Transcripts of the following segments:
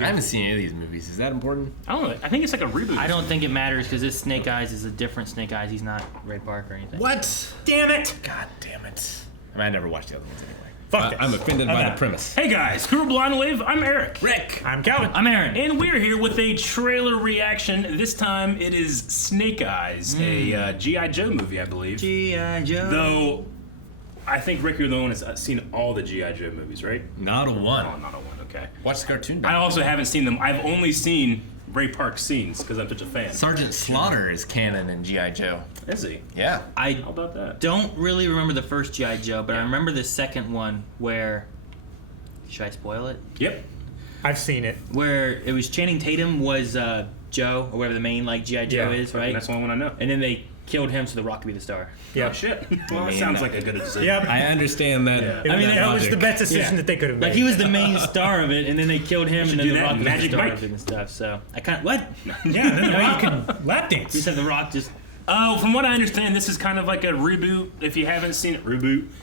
I haven't seen any of these movies. Is that important? I don't know. I think it's like a reboot. I don't think it matters because this Snake Eyes is a different Snake Eyes. He's not Ray Park or anything. What? Damn it! God damn it. I mean, I never watched the other ones anyway. Fuck this. I'm offended by the premise. Hey guys, Screw Blind Wave. I'm Eric. Rick. I'm Calvin. I'm Aaron. And we're here with a trailer reaction. This time it is Snake Eyes, a G.I. Joe movie, I believe. G.I. Joe. Though, I think Rick, you're the one that's seen all the G.I. Joe movies, right? Not a one. Oh, not a one, okay. Watch the cartoon. I also haven't seen them. I've only seen Ray Park scenes because I'm such a fan. Sergeant Slaughter is canon in G.I. Joe. Is he? Yeah. How about that? Don't really remember the first G.I. Joe, but I remember the second one where... Should I spoil it? Yep. I've seen it. Where it was Channing Tatum was Joe, or whatever the main like G.I. Joe is, right? That's the only one I know. And then they killed him so The Rock could be the star. Yeah. Oh, shit. Well, that sounds like a good decision. Yep. I understand that. Yeah. I mean, that that was logic. the best decision that they could have made. Like he was the main star of it, and then they killed him, and then do The that Rock in was the Magic star Mike. of it and stuff. So I kind of what? Yeah, then now you can lap You dance. said The Rock just. Oh, from what I understand, this is kind of like a reboot. If you haven't seen it,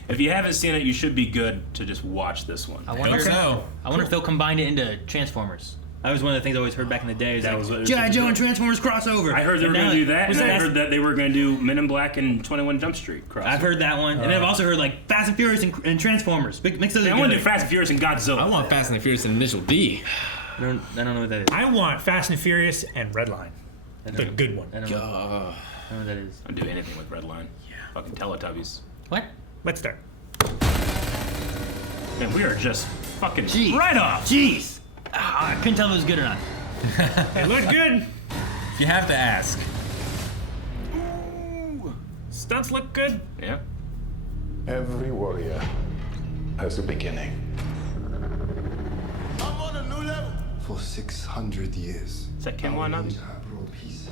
If you haven't seen it, you should be good to just watch this one. I wonder. hope so. I wonder if they'll combine it into Transformers. That was one of the things I always heard back in the day. Is That like, was what- G.I. Joe and Transformers crossover. I heard they were And going now to do that, was and I that- heard that they were going to do Men in Black and 21 Jump Street crossover. I've heard that one, and I've also heard like Fast and Furious and Transformers. Mix those I want to do together. Fast and Furious and Godzilla. I want Fast and Furious and Initial D. I don't know what that is. I want Fast and Furious and Redline. The good one. I don't know. I don't know what that is. I'd do anything with Redline. Yeah. Fucking Teletubbies. What? Let's start. Man, we are just fucking Jeez. right off. Jeez. I couldn't tell if it was good or not. It looked good. If you have to ask. Stunts look good. Yeah. Every warrior has a beginning. I'm on a new level. For 600 years, Is that Ken Watanabe? we have brought peace.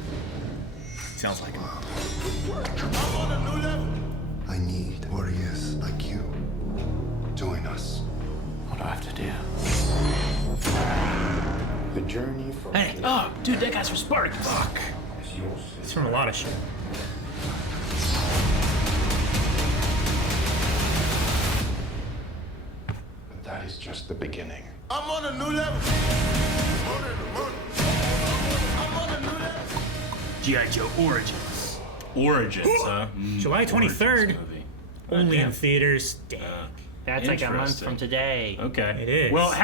Sounds like it. I'm on a new level. I need warriors like you. Join us. What do I have to do? The journey from Hey. Oh, dude, that guy's from Spartacus. Fuck. is yours. It's from a lot of shit. But that is just the beginning. I'm on a new level. I'm on a new level. G.I. Joe Origins. Origins, huh? July 23rd. Origins movie. Only Damn. in theaters. Damn. That's like a month Interesting. from today. Okay. It is. Well,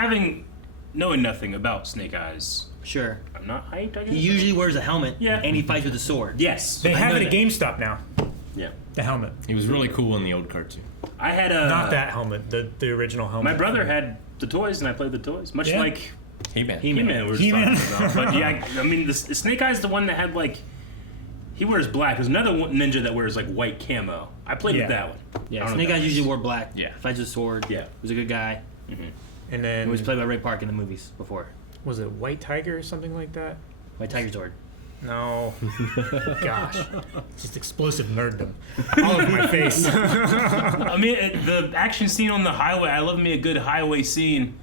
knowing nothing about Snake Eyes, Sure. I'm not hyped, I guess. He usually wears a helmet. Yeah. And he fights with a sword. Yes. They have know it at that. GameStop now. Yeah. The helmet. He was really cool in the old cartoon. I had a. Not that helmet. The original helmet. My brother had the toys, and I played the toys, much Yeah. like He-Man. He-Man. We were just He-Man. talking about. But yeah, I mean, the Snake Eyes, the one that had like. He wears black. There's another ninja that wears like white camo. I played Yeah. with that one. I Yeah. don't know Snake what that Eyes is. usually wore black. Yeah. Fights with a sword. Yeah. Was a good guy. And then He was played by Ray Park in the movies before. was it White Tiger or something like that? By Tiger Sword. No. Gosh. Just explosive nerddom. All over my face. I mean, the action scene on the highway. I love me a good highway scene.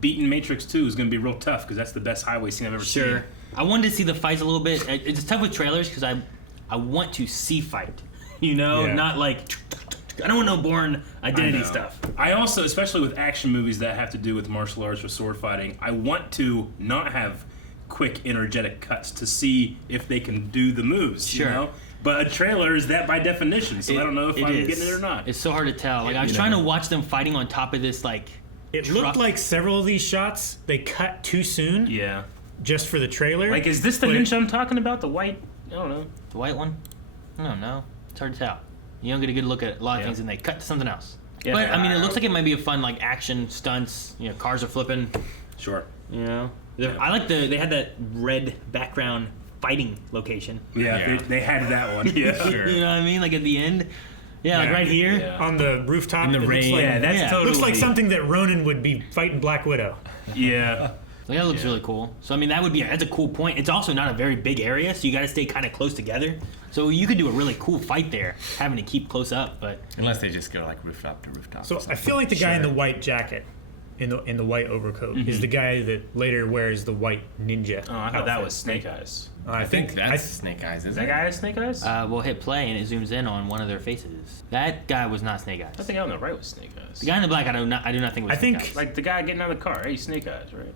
Beating Matrix 2 is going to be real tough because that's the best highway scene I've ever seen. Sure. I wanted to see the fights a little bit. It's tough with trailers because I want to see fight. You know, Yeah. not like I don't want no Bourne Identity I know. stuff. I also, especially with action movies that have to do with martial arts or sword fighting, I want to not have quick, energetic cuts to see if they can do the moves. Sure. You know? But a trailer is that by definition, so I don't know if I'm is. getting it or not. It's so hard to tell. Like I was trying to watch them fighting on top of this like. It truck. looked like several of these shots they cut too soon Yeah. just for the trailer. Like, is this the But- ninja I'm talking about? The white? I don't know. The white one? I don't know. It's hard to tell. You don't get a good look at a lot of Yeah. things, and they cut to something else. Yeah. But I mean, it looks like it might be a fun like action stunts. You know, cars are flipping. Sure. You know, Yeah. I like they had that red background fighting location. Yeah, Yeah. They had that one. Yeah. Sure. You know what I mean? Like at the end. Yeah, like Yeah. right here. Yeah. on the rooftop. In the it looks rain. like- Yeah, that's Yeah. totally. looks like something that Ronan would be fighting Black Widow. Yeah. Like, that looks really cool. So I mean, that's a cool point. It's also not a very big area, so you got to stay kind of close together. So you could do a really cool fight there, having to keep close up. But Unless they just go like rooftop to rooftop. So or I something. feel like the guy in the Sure. white jacket, in the white overcoat, is the guy that later wears the white ninja. Oh, I thought that outfit. was Snake Eyes. I I think think that's Snake Eyes, Is isn't that it? guy Snake Eyes? we'll hit play and it zooms in on one of their faces. That guy was not Snake Eyes. I think I'm on the right with Snake Eyes. The guy in the black, I do not think was I Snake think- Eyes. Like the guy getting out of the car. Hey, Snake Eyes, right?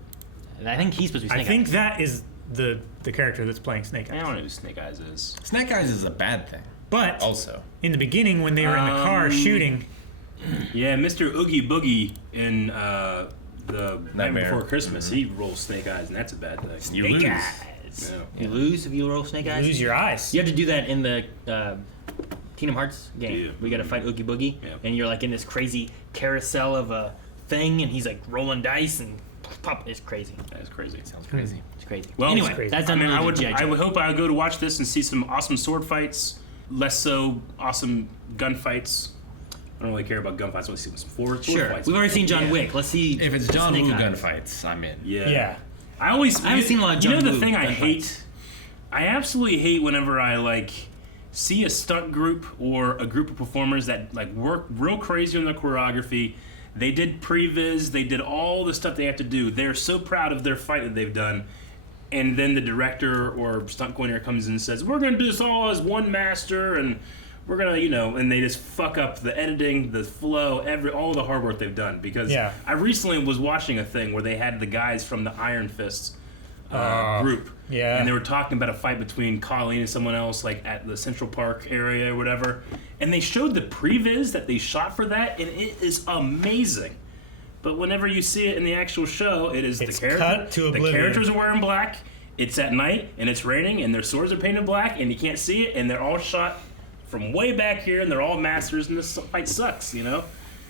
I think he's supposed to be Snake I think Eyes. that is the character that's playing Snake I Eyes. don't know who Snake Eyes is. Snake Eyes is a bad thing. But Also, in the beginning, when they were in the car shooting, Yeah, Mr. Oogie Boogie in the Night Nightmare. Before Christmas, he rolls Snake Eyes, and that's a bad thing. you Snake lose. Eyes. Yeah. You lose if you roll Snake Eyes. Lose your eyes. You have to do that in the Kingdom Hearts game. Yeah. We got to fight Oogie Boogie, Yeah. and you're like in this crazy carousel of a thing, and he's like rolling dice and pop. It's crazy. That's crazy. Sounds crazy. It's crazy. Well, anyway, it's crazy. that's I mean, unrelated to G.I. I Joe. would hope I would go to watch this and see some awesome sword fights, less so awesome gunfights. I don't really care about gunfights. I want to see some sword Sure. fights. We've already seen John Yeah. Wick. Let's see If it's John Snake Woo Eyes. gunfights, I'm in. Yeah. Yeah. I haven't seen a lot of You know John the Woo thing I gunfights. hate? I absolutely hate whenever I like see a stunt group or a group of performers that like work real crazy on their choreography. They did previs, they did all the stuff they have to do. They're so proud of their fight that they've done. And then the director or stunt coordinator comes in and says, "We're gonna do this all as one master, and we're gonna, and they just fuck up the editing, the flow, all the hard work they've done." Because Yeah. I recently was watching a thing where they had the guys from the Iron Fist group, yeah. and they were talking about a fight between Colleen and someone else, like at the Central Park area or whatever, and they showed the previs that they shot for that, and it is amazing. But whenever you see it in the actual show, It's the character. cut to the oblivion. characters are wearing black. It's at night and it's raining and their swords are painted black and you can't see it and they're all shot from way back here and they're all masters and this fight sucks,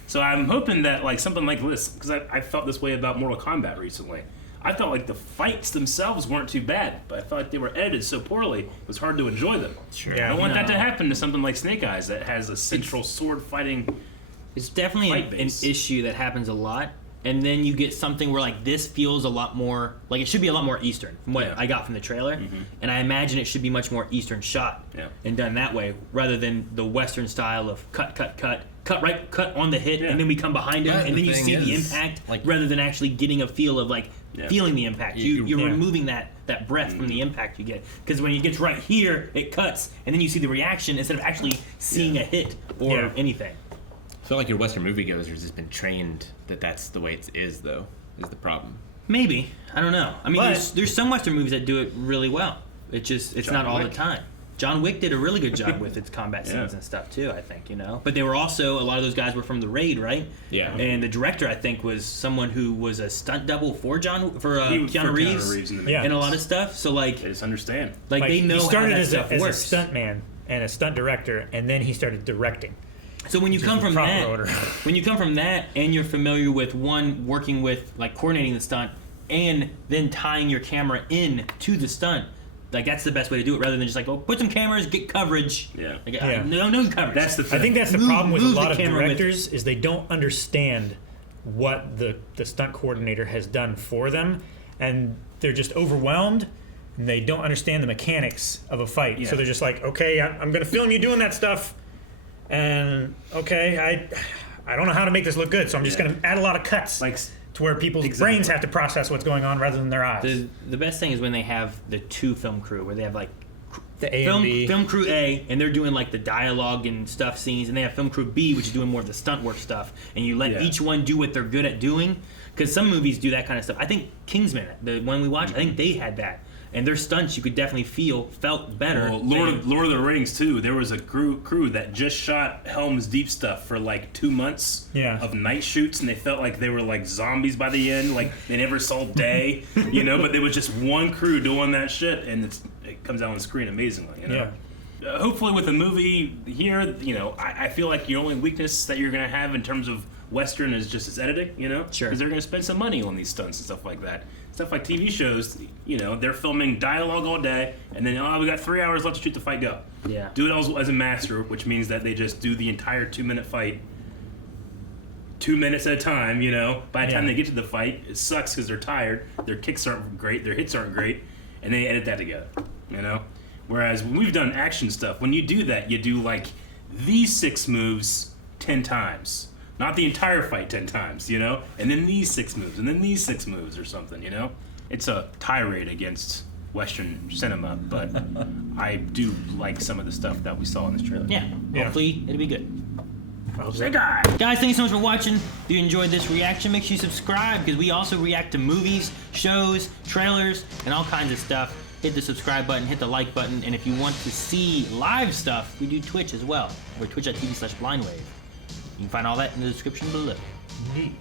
So I'm hoping that like something like this, because I felt this way about Mortal Kombat recently. I felt like the fights themselves weren't too bad, but I felt like they were edited so poorly it was hard to enjoy them. Sure. Yeah. I don't want that No. to happen to something like Snake Eyes that has a central sword fighting. It's definitely Fight an base. issue that happens a lot. And then you get something where like this feels a lot more like it should be a lot more Eastern from what Yeah. I got from the trailer, and I imagine it should be much more Eastern shot Yeah. and done that way rather than the Western style of cut on the hit, Yeah. and then we come behind him, But and the then you thing see the is, impact like- rather than actually getting a feel of like Yeah. feeling the impact. You're Yeah. removing that breath from the impact you get because when it gets right here, it cuts, and then you see the reaction instead of actually seeing a hit or Yeah. anything. I feel like your Western moviegoers have just been trained that that's the way it is, though, is the problem. Maybe. I don't know. I mean, But- there's some Western movies that do it really well. It's John not all Wick. the time. John Wick did a really good job with its combat Yeah. scenes and stuff too, I think, But they were also, a lot of those guys were from The Raid, right? Yeah. And the director, I think, was someone who was a stunt double for He- Keanu for Reeves in the Yeah. and a lot of stuff. So, like, I just understand. they know he how started that as stuff a works. stunt man and a stunt director, and then he started directing. So when you come the from proper that, order. when you come from that, and you're familiar with working with like coordinating the stunt, and then tying your camera in to the stunt, like that's the best way to do it, rather than just like, oh, put some cameras, get coverage. Yeah. Like, Yeah. no coverage. That's the thing. I think that's the Move- problem with a move the lot of camera with- directors is they don't understand what the stunt coordinator has done for them, and they're just overwhelmed, and they don't understand the mechanics of a fight. Yeah. So they're just like, okay, I'm going to film you doing that stuff, and okay, I don't know how to make this look good, so I'm just Yeah. going to add a lot of cuts Like, to where people's Exactly. brains have to process what's going on rather than their eyes. the best thing is when they have the two film crew, where they have like The A and B. film crew A, and they're doing like the dialogue and stuff scenes, and they have film crew B, which is doing more of the stunt work stuff, and you let Yeah. each one do what they're good at doing, because some movies do that kind of stuff. I think Kingsman, the one we watched, I think they had that, and their stunts you could definitely felt better. well, than- Lord of the Rings too. There was a crew that just shot Helm's Deep stuff for like 2 months Yeah. of night shoots, and they felt like they were like zombies by the end. Like they never saw day, But there was just one crew doing that shit, and it comes out on the screen amazingly. Yeah. Hopefully, with a movie here, I feel like your only weakness that you're gonna have in terms of Western is just its editing, Sure. because they're gonna spend some money on these stunts and stuff like that. Stuff like TV shows, they're filming dialogue all day, and then we got 3 hours left to shoot the fight. Go. Yeah. Do it as a master, which means that they just do the entire 2-minute fight, 2 minutes at a time. By the time Yeah. they get to the fight, it sucks because they're tired. Their kicks aren't great. Their hits aren't great, and they edit that together. Whereas when we've done action stuff, when you do that, you do like these 6 moves 10 times. Not the entire fight 10 times, and then these 6 moves, and then these 6 moves or something, It's a tirade against Western cinema, but I do like some of the stuff that we saw in this trailer. yeah, Yeah. hopefully it'll be good. Say die. Guys, thank you so much for watching. If you enjoyed this reaction, make sure you subscribe because we also react to movies, shows, trailers, and all kinds of stuff. Hit the subscribe button, hit the like button, and if you want to see live stuff, we do Twitch as well. We're twitch.tv/blindwave. You can find all that in the description below. Neat.